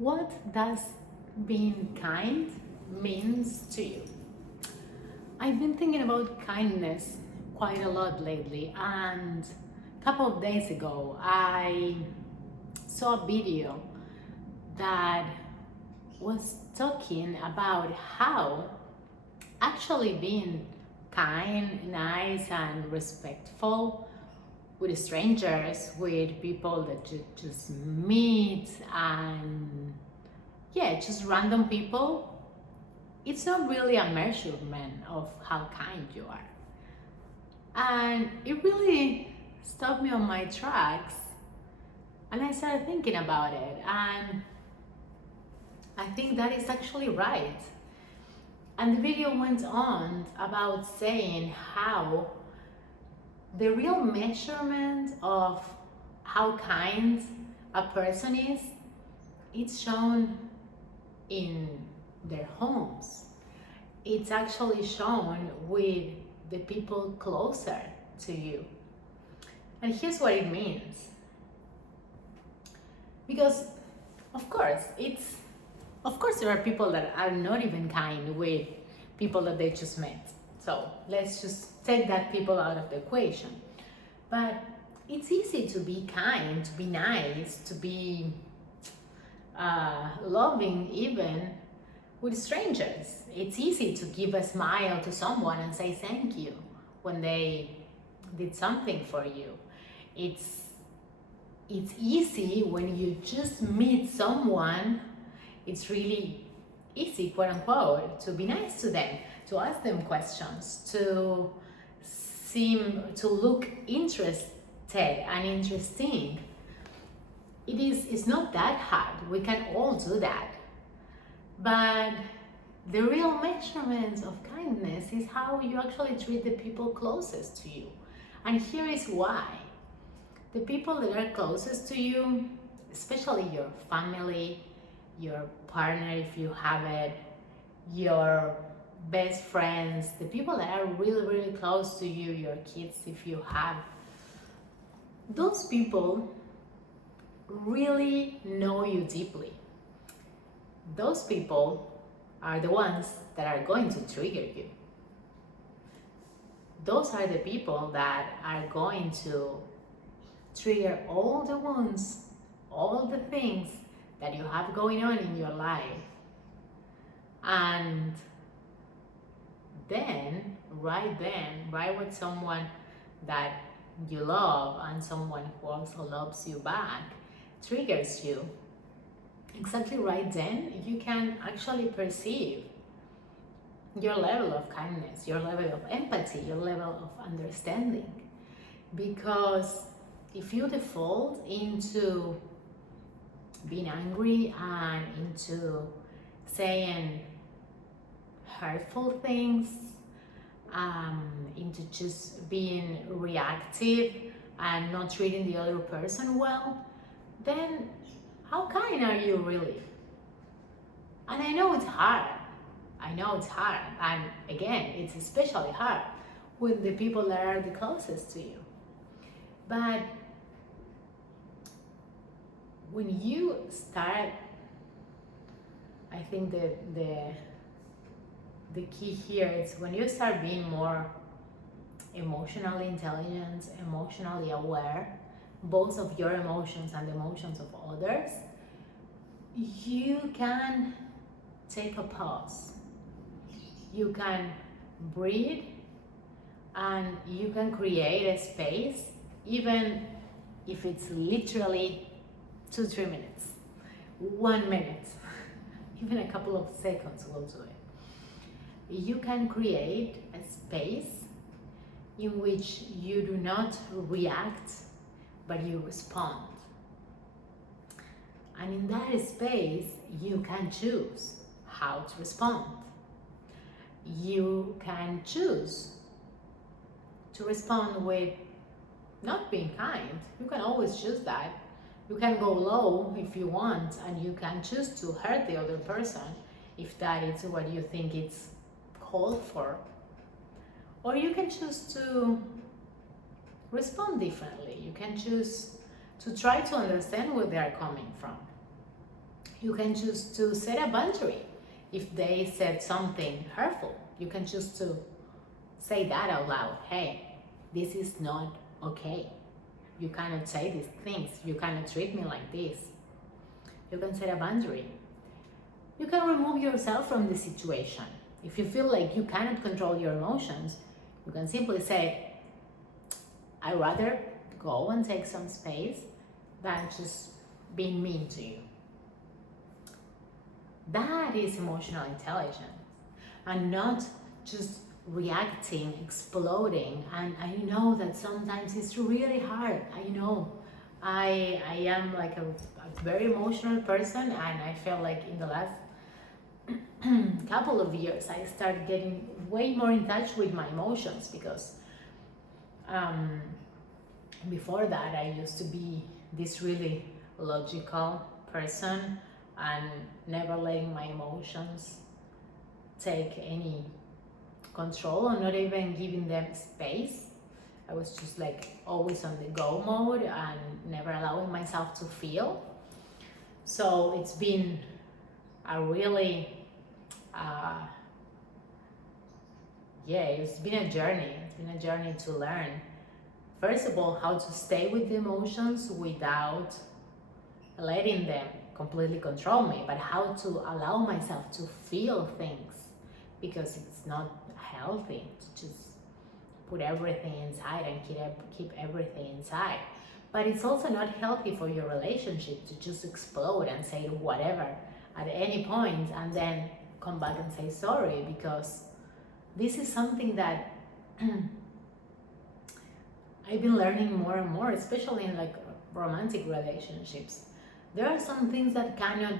What does being kind means to you? I've been thinking about kindness quite a lot lately, and a couple of days ago I saw a video that was talking about how actually being kind, nice, and respectful with strangers, with people that you just meet, and yeah, just random people, it's not really a measurement of how kind you are. And it really stopped me on my tracks, and I started thinking about it, and I think that is actually right. And the video went on about saying how the real measurement of how kind a person is, it's shown in their homes. It's actually shown with the people closer to you. And here's what it means. Because of course there are people that are not even kind with people that they just met. So let's just take that people out of the equation. But it's easy to be kind, to be nice, to be loving even with strangers. It's easy to give a smile to someone and say thank you when they did something for you. It's easy when you just meet someone. It's really easy, quote unquote, to be nice to them, to ask them questions, to look interested and interesting. It's not that hard. We can all do that. But the real measurement of kindness is how you actually treat the people closest to you. And here is why. The people that are closest to you, especially your family, your partner if you have it, your best friends, the people that are really, really close to you, your kids if you have, those people really know you deeply. Those people are the ones that are going to trigger you. Those are the people that are going to trigger all the wounds, all the things that you have going on in your life. And then, right with someone that you love and someone who also loves you back triggers you, exactly right then you can actually perceive your level of kindness, your level of empathy, your level of understanding. Because if you default into being angry and into saying hurtful things, into just being reactive and not treating the other person well, then how kind are you really? And I know it's hard. And again, it's especially hard with the people that are the closest to you. But when you start, I think the key here is when you start being more emotionally intelligent, emotionally aware, both of your emotions and the emotions of others, you can take a pause. You can breathe and you can create a space, even if it's literally 2-3 minutes, 1 minute, even a couple of seconds will do it. You can create a space in which you do not react, but you respond. And in that space, you can choose how to respond. You can choose to respond with not being kind. You can always choose that. You can go low if you want, and you can choose to hurt the other person if that is what you think it's called for. Or you can choose to respond differently. You can choose to try to understand where they are coming from. You can choose to set a boundary. If they said something hurtful, you can choose to say that out loud. Hey, this is not okay. You cannot say these things. You cannot treat me like this. You can set a boundary. You can remove yourself from the situation. If you feel like you cannot control your emotions, you can simply say, I'd rather go and take some space than just being mean to you. That is emotional intelligence, and not just reacting, exploding. And I know that sometimes it's really hard. I know I am like a very emotional person, and I feel like in the last couple of years I started getting way more in touch with my emotions, because before that I used to be this really logical person and never letting my emotions take any control, or not even giving them space. I was just like always on the go mode and never allowing myself to feel. So it's been a really it's been a journey. It's been a journey to learn, first of all, how to stay with the emotions without letting them completely control me, but how to allow myself to feel things, because it's not healthy to just put everything inside and keep everything inside. But it's also not healthy for your relationship to just explode and say whatever at any point and then come back and say sorry, because this is something that I've been learning more and more, especially in like romantic relationships. There are some things that cannot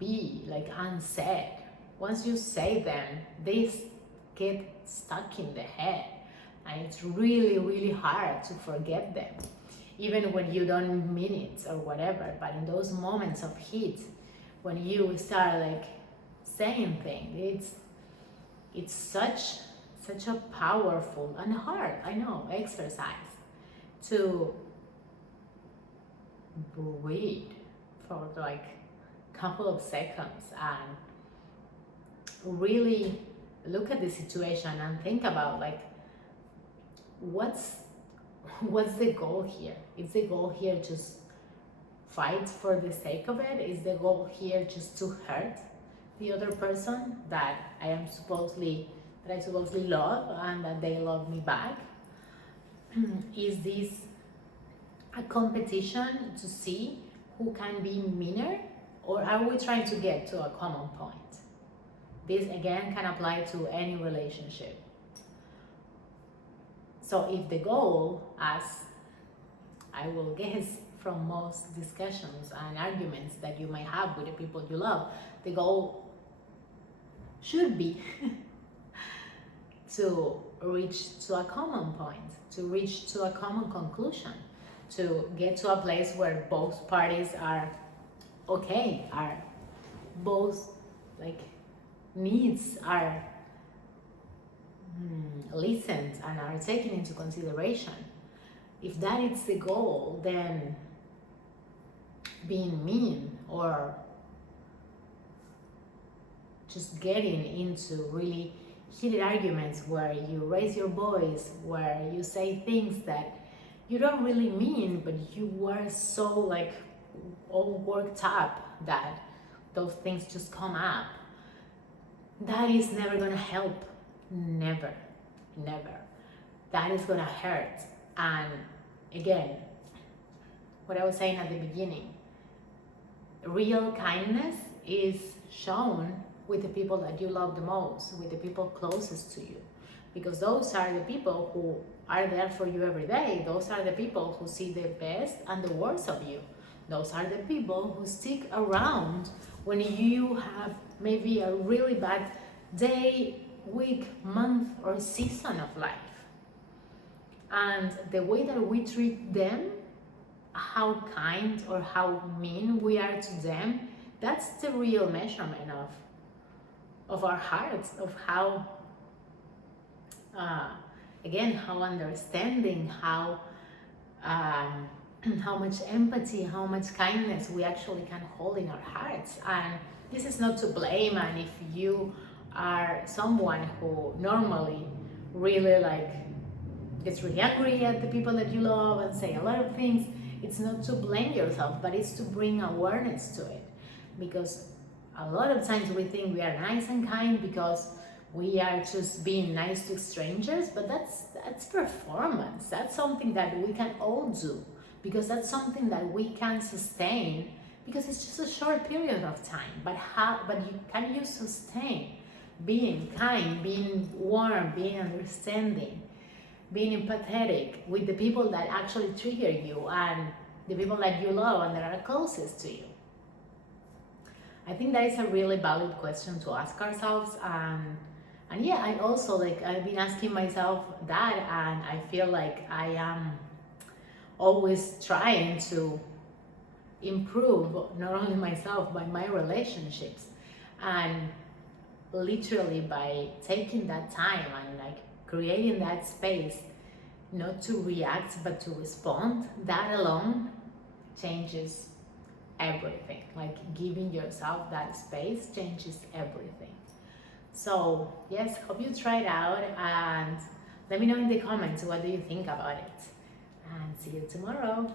be like unsaid. Once you say them, they get stuck in the head, and it's really, really hard to forget them, even when you don't mean it or whatever. But in those moments of heat, when you start like saying things, it's such a powerful and hard, I know, exercise to breathe for like a couple of seconds and really look at the situation and think about like what's the goal here? Is the goal here just fight for the sake of it? Is the goal here just to hurt the other person that I supposedly love and that they love me back? Is this a competition to see who can be meaner, or are we trying to get to a common point? This again can apply to any relationship. So if the goal, as I will guess from most discussions and arguments that you may have with the people you love, the goal should be to reach to a common point, to reach to a common conclusion, to get to a place where both parties are okay, are both like needs are listened and are taken into consideration. If that is the goal, then being mean or just getting into really heated arguments where you raise your voice, where you say things that you don't really mean, but you were so like all worked up that those things just come up, that is never gonna help. Never. That is gonna hurt. And again, what I was saying at the beginning, real kindness is shown with the people that you love the most, with the people closest to you, because those are the people who are there for you every day. Those are the people who see the best and the worst of you. Those are the people who stick around when you have maybe a really bad day, week, month, or season of life. And the way that we treat them, how kind or how mean we are to them, that's the real measurement of our hearts, of how again, how understanding, how how much empathy, how much kindness we actually can hold in our hearts. And this is not to blame. And if you are someone who normally really like gets really angry at the people that you love and say a lot of things, it's not to blame yourself, but it's to bring awareness to it. Because a lot of times we think we are nice and kind because we are just being nice to strangers, but that's performance. That's something that we can all do, because that's something that we can sustain, because it's just a short period of time. But you sustain being kind, being warm, being understanding, being empathetic with the people that actually trigger you and the people that you love and that are closest to you? I think that is a really valid question to ask ourselves. And yeah, I also like, I've been asking myself that, and I feel like I am always trying to improve not only myself but my relationships, and literally by taking that time and like creating that space, not to react but to respond, that alone changes everything. Like giving yourself that space changes everything. So yes, hope you try it out, and let me know in the comments what do you think about it, and see you tomorrow.